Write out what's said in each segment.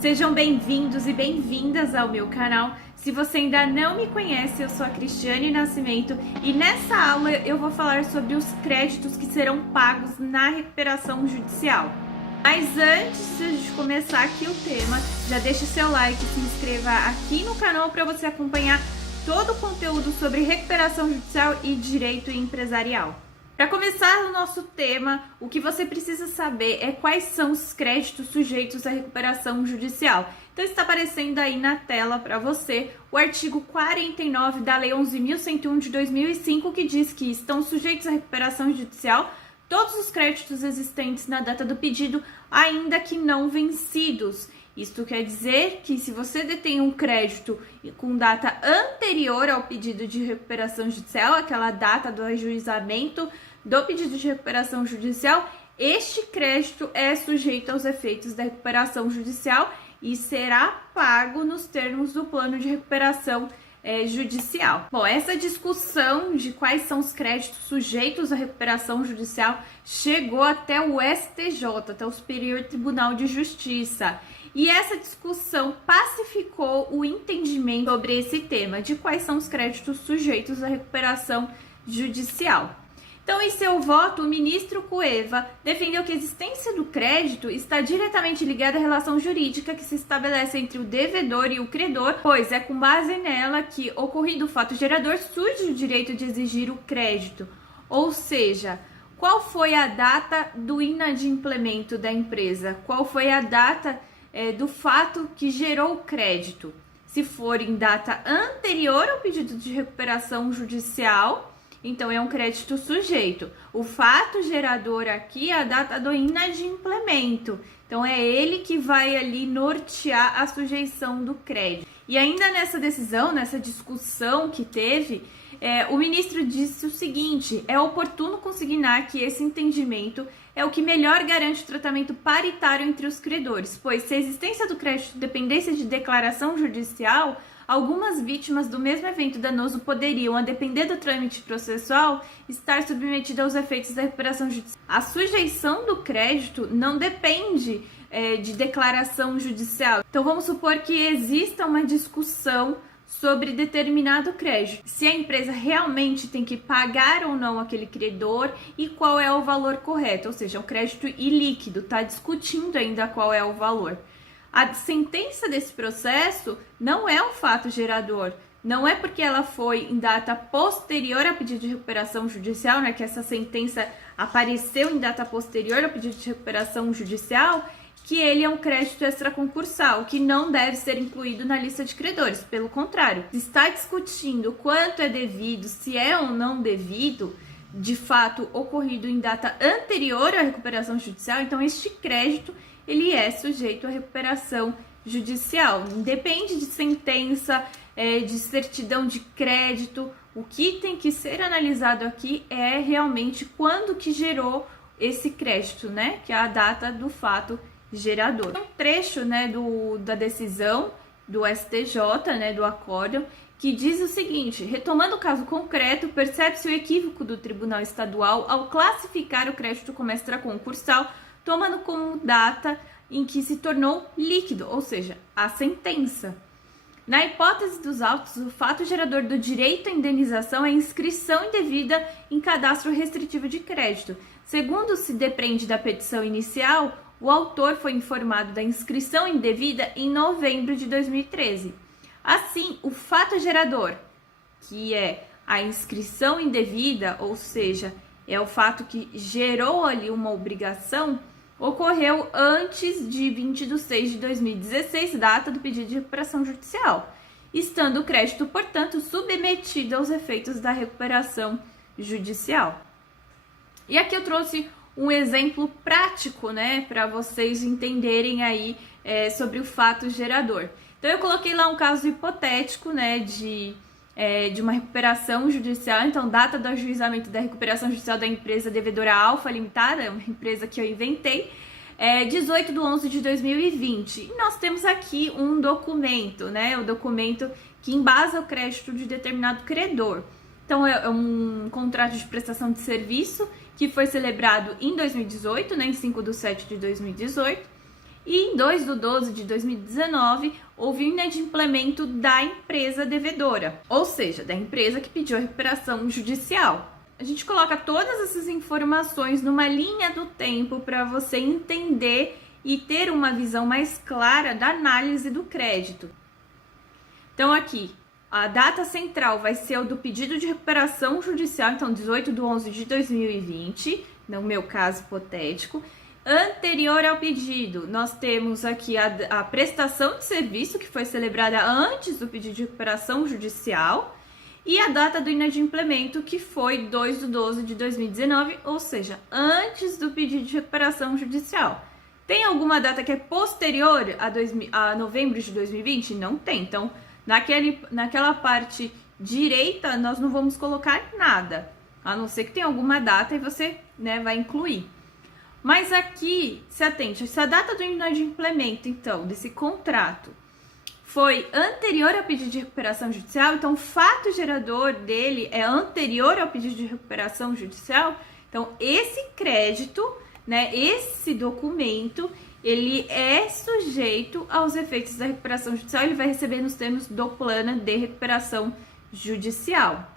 Sejam bem-vindos e bem-vindas ao meu canal. Se você ainda não me conhece, eu sou a Cristiane Nascimento e nessa aula eu vou falar sobre os créditos que serão pagos na recuperação judicial. Mas antes de começar aqui o tema, já deixe seu like, se inscreva aqui no canal para você acompanhar todo o conteúdo sobre recuperação judicial e direito empresarial. Para começar o nosso tema, o que você precisa saber é quais são os créditos sujeitos à recuperação judicial. Então está aparecendo aí na tela para você o artigo 49 da Lei 11.101 de 2005, que diz que estão sujeitos à recuperação judicial todos os créditos existentes na data do pedido, ainda que não vencidos. Isto quer dizer que se você detém um crédito com data anterior ao pedido de recuperação judicial, aquela data do ajuizamento do pedido de recuperação judicial, este crédito é sujeito aos efeitos da recuperação judicial e será pago nos termos do plano de recuperação judicial. Bom, essa discussão de quais são os créditos sujeitos à recuperação judicial chegou até o STJ, até o Superior Tribunal de Justiça. E essa discussão pacificou o entendimento sobre esse tema, de quais são os créditos sujeitos à recuperação judicial. Então, em seu voto, o ministro Cueva defendeu que a existência do crédito está diretamente ligada à relação jurídica que se estabelece entre o devedor e o credor, pois é com base nela que, ocorrido o fato gerador, surge o direito de exigir o crédito. Ou seja, qual foi a data do inadimplemento da empresa? Qual foi a data do fato que gerou o crédito? Se for em data anterior ao pedido de recuperação judicial, então é um crédito sujeito. O fato gerador aqui é a data do inadimplemento. Então é ele que vai ali nortear a sujeição do crédito. E ainda nessa decisão, nessa discussão que teve, o ministro disse o seguinte: é oportuno consignar que esse entendimento é o que melhor garante o tratamento paritário entre os credores, pois se a existência do crédito dependesse de declaração judicial, algumas vítimas do mesmo evento danoso poderiam, a depender do trâmite processual, estar submetidas aos efeitos da recuperação judicial. A sujeição do crédito não depende de declaração judicial. Então vamos supor que exista uma discussão sobre determinado crédito, se a empresa realmente tem que pagar ou não aquele credor e qual é o valor correto, ou seja, o crédito ilíquido, está discutindo ainda qual é o valor. A sentença desse processo não é um fato gerador, não é porque ela foi em data posterior ao pedido de recuperação judicial, né, que essa sentença apareceu em data posterior ao pedido de recuperação judicial, que ele é um crédito extraconcursal, que não deve ser incluído na lista de credores. Pelo contrário, se está discutindo quanto é devido, se é ou não devido, de fato ocorrido em data anterior à recuperação judicial, então este crédito ele é sujeito à recuperação judicial. Independe de sentença, de certidão de crédito, o que tem que ser analisado aqui é realmente quando que gerou esse crédito, né? Que é a data do fato gerador. Um trecho, né, da decisão do STJ, né, do acórdão, que diz o seguinte: retomando o caso concreto, percebe-se o equívoco do Tribunal Estadual ao classificar o crédito como extraconcursal, tomando como data em que se tornou líquido, ou seja, a sentença. Na hipótese dos autos, o fato gerador do direito à indenização é a inscrição indevida em cadastro restritivo de crédito. Segundo se depreende da petição inicial, o autor foi informado da inscrição indevida em novembro de 2013. Assim, o fato gerador, que é a inscrição indevida, ou seja, é o fato que gerou ali uma obrigação, ocorreu antes de 20 de 6 de 2016, data do pedido de recuperação judicial, estando o crédito, portanto, submetido aos efeitos da recuperação judicial. E aqui eu trouxe um exemplo prático, né, para vocês entenderem aí sobre o fato gerador. Então eu coloquei lá um caso hipotético, né, de uma recuperação judicial. Então, data do ajuizamento da recuperação judicial da empresa devedora Alfa Limitada, uma empresa que eu inventei, 18 de 11 de 2020. E nós temos aqui um documento, né, o documento que embasa o crédito de determinado credor. Então, é um contrato de prestação de serviço que foi celebrado em 2018, né, em 5 de 7 de 2018, E em 2/12/2019, houve o inadimplemento da empresa devedora, ou seja, da empresa que pediu a recuperação judicial. A gente coloca todas essas informações numa linha do tempo para você entender e ter uma visão mais clara da análise do crédito. Então aqui, a data central vai ser o do pedido de recuperação judicial, então 18/11/2020, no meu caso hipotético. Anterior ao pedido, nós temos aqui a prestação de serviço, que foi celebrada antes do pedido de recuperação judicial, e a data do inadimplemento, que foi 2/12/2019, ou seja, antes do pedido de recuperação judicial. Tem alguma data que é posterior a novembro de 2020? Não tem. Então, naquela parte direita, nós não vamos colocar nada, a não ser que tenha alguma data e você, vai incluir. Mas aqui, se atente, se a data do inadimplemento, então, desse contrato foi anterior ao pedido de recuperação judicial, então o fato gerador dele é anterior ao pedido de recuperação judicial, então esse crédito, esse documento, ele é sujeito aos efeitos da recuperação judicial, ele vai receber nos termos do plano de recuperação judicial.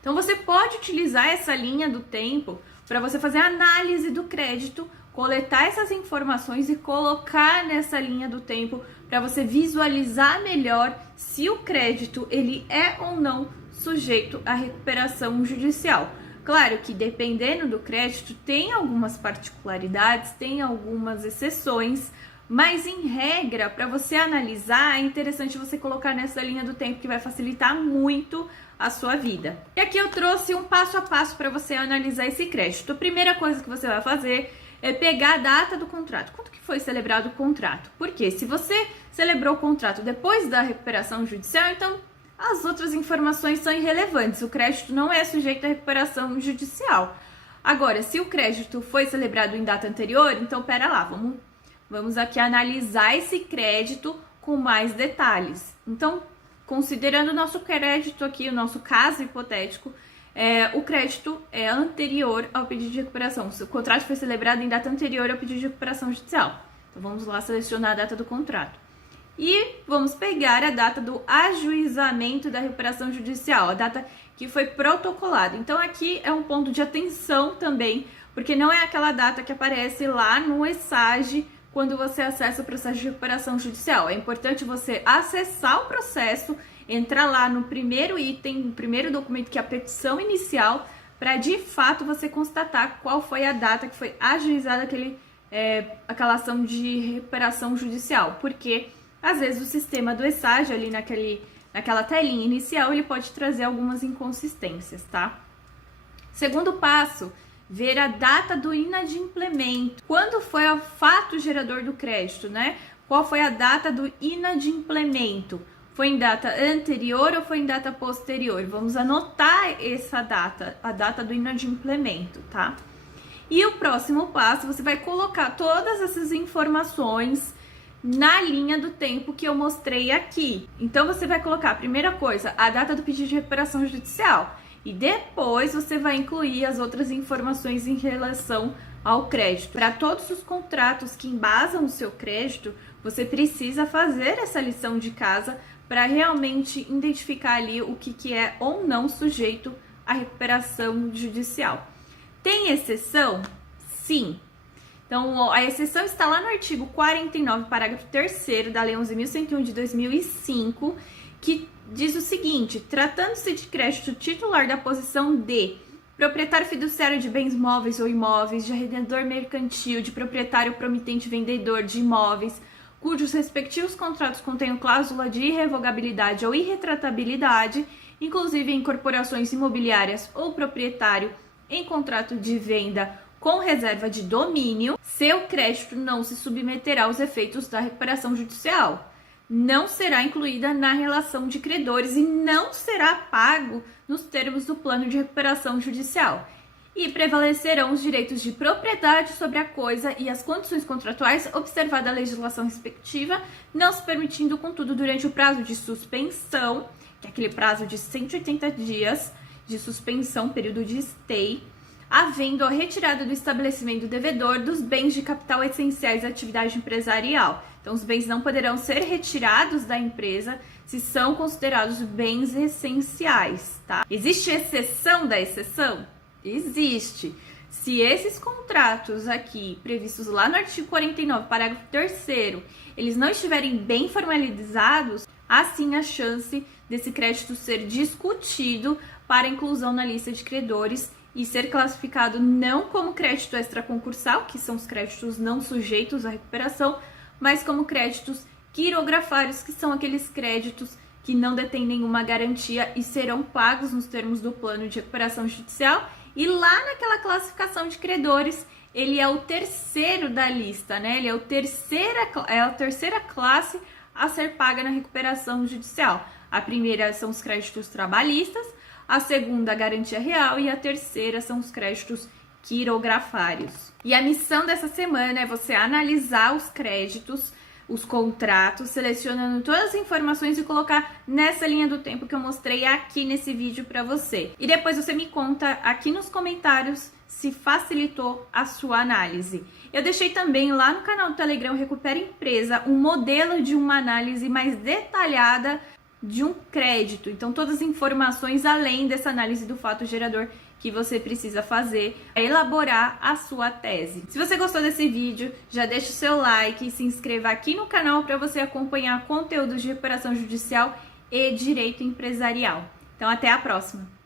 Então você pode utilizar essa linha do tempo para você fazer a análise do crédito, coletar essas informações e colocar nessa linha do tempo para você visualizar melhor se o crédito ele é ou não sujeito à recuperação judicial. Claro que dependendo do crédito tem algumas particularidades, tem algumas exceções, mas em regra, para você analisar, é interessante você colocar nessa linha do tempo que vai facilitar muito a sua vida. E aqui eu trouxe um passo a passo para você analisar esse crédito. A primeira coisa que você vai fazer é pegar a data do contrato. Quando que foi celebrado o contrato? Porque se você celebrou o contrato depois da recuperação judicial, então as outras informações são irrelevantes. O crédito não é sujeito à recuperação judicial. Agora, se o crédito foi celebrado em data anterior, então pera lá, vamos aqui analisar esse crédito com mais detalhes. Então, considerando o nosso crédito aqui, o nosso caso hipotético, o crédito é anterior ao pedido de recuperação. O contrato foi celebrado em data anterior ao pedido de recuperação judicial. Então, vamos lá selecionar a data do contrato. E vamos pegar a data do ajuizamento da recuperação judicial, a data que foi protocolada. Então, aqui é um ponto de atenção também, porque não é aquela data que aparece lá no ESAGE quando você acessa o processo de recuperação judicial. É importante você acessar o processo, entrar lá no primeiro item, no primeiro documento, que é a petição inicial, para de fato você constatar qual foi a data que foi ajuizada aquela ação de recuperação judicial. Porque às vezes o sistema do ESAGE, ali naquela telinha inicial, ele pode trazer algumas inconsistências, tá? Segundo passo, ver a data do inadimplemento. Quando foi o fato gerador do crédito, Qual foi a data do inadimplemento? Foi em data anterior ou foi em data posterior? Vamos anotar essa data, a data do inadimplemento, tá? E o próximo passo, você vai colocar todas essas informações na linha do tempo que eu mostrei aqui. Então, você vai colocar, a primeira coisa, a data do pedido de recuperação judicial. E depois você vai incluir as outras informações em relação ao crédito. Para todos os contratos que embasam o seu crédito, você precisa fazer essa lição de casa para realmente identificar ali o que é ou não sujeito à recuperação judicial. Tem exceção? Sim. Então, a exceção está lá no artigo 49, parágrafo 3º da Lei 11.101 de 2005, que diz o seguinte: tratando-se de crédito titular da posição de proprietário fiduciário de bens móveis ou imóveis, de arrendador mercantil, de proprietário promitente vendedor de imóveis, cujos respectivos contratos contenham cláusula de irrevogabilidade ou irretratabilidade, inclusive em corporações imobiliárias ou proprietário em contrato de venda com reserva de domínio, seu crédito não se submeterá aos efeitos da recuperação judicial, não será incluída na relação de credores e não será pago nos termos do plano de recuperação judicial. E prevalecerão os direitos de propriedade sobre a coisa e as condições contratuais, observada a legislação respectiva, não se permitindo, contudo, durante o prazo de suspensão, que é aquele prazo de 180 dias de suspensão, período de stay, havendo a retirada do estabelecimento devedor dos bens de capital essenciais à atividade empresarial. Então, os bens não poderão ser retirados da empresa se são considerados bens essenciais, tá? Existe exceção da exceção? Existe. Se esses contratos aqui, previstos lá no artigo 49, parágrafo 3º, eles não estiverem bem formalizados, há sim a chance desse crédito ser discutido para inclusão na lista de credores e ser classificado não como crédito extraconcursal, que são os créditos não sujeitos à recuperação, mas como créditos quirografários, que são aqueles créditos que não detêm nenhuma garantia e serão pagos nos termos do plano de recuperação judicial. E lá naquela classificação de credores, ele é o terceiro da lista, né? Ele é a terceira classe a ser paga na recuperação judicial. A primeira são os créditos trabalhistas, a segunda a garantia real e a terceira são os créditos quirografários. E a missão dessa semana é você analisar os créditos, os contratos, selecionando todas as informações e colocar nessa linha do tempo que eu mostrei aqui nesse vídeo para você. E depois você me conta aqui nos comentários se facilitou a sua análise. Eu deixei também lá no canal do Telegram Recupera Empresa um modelo de uma análise mais detalhada de um crédito. Então, todas as informações além dessa análise do fato gerador que você precisa fazer para elaborar a sua tese. Se você gostou desse vídeo, já deixa o seu like e se inscreva aqui no canal para você acompanhar conteúdos de recuperação judicial e direito empresarial. Então, até a próxima!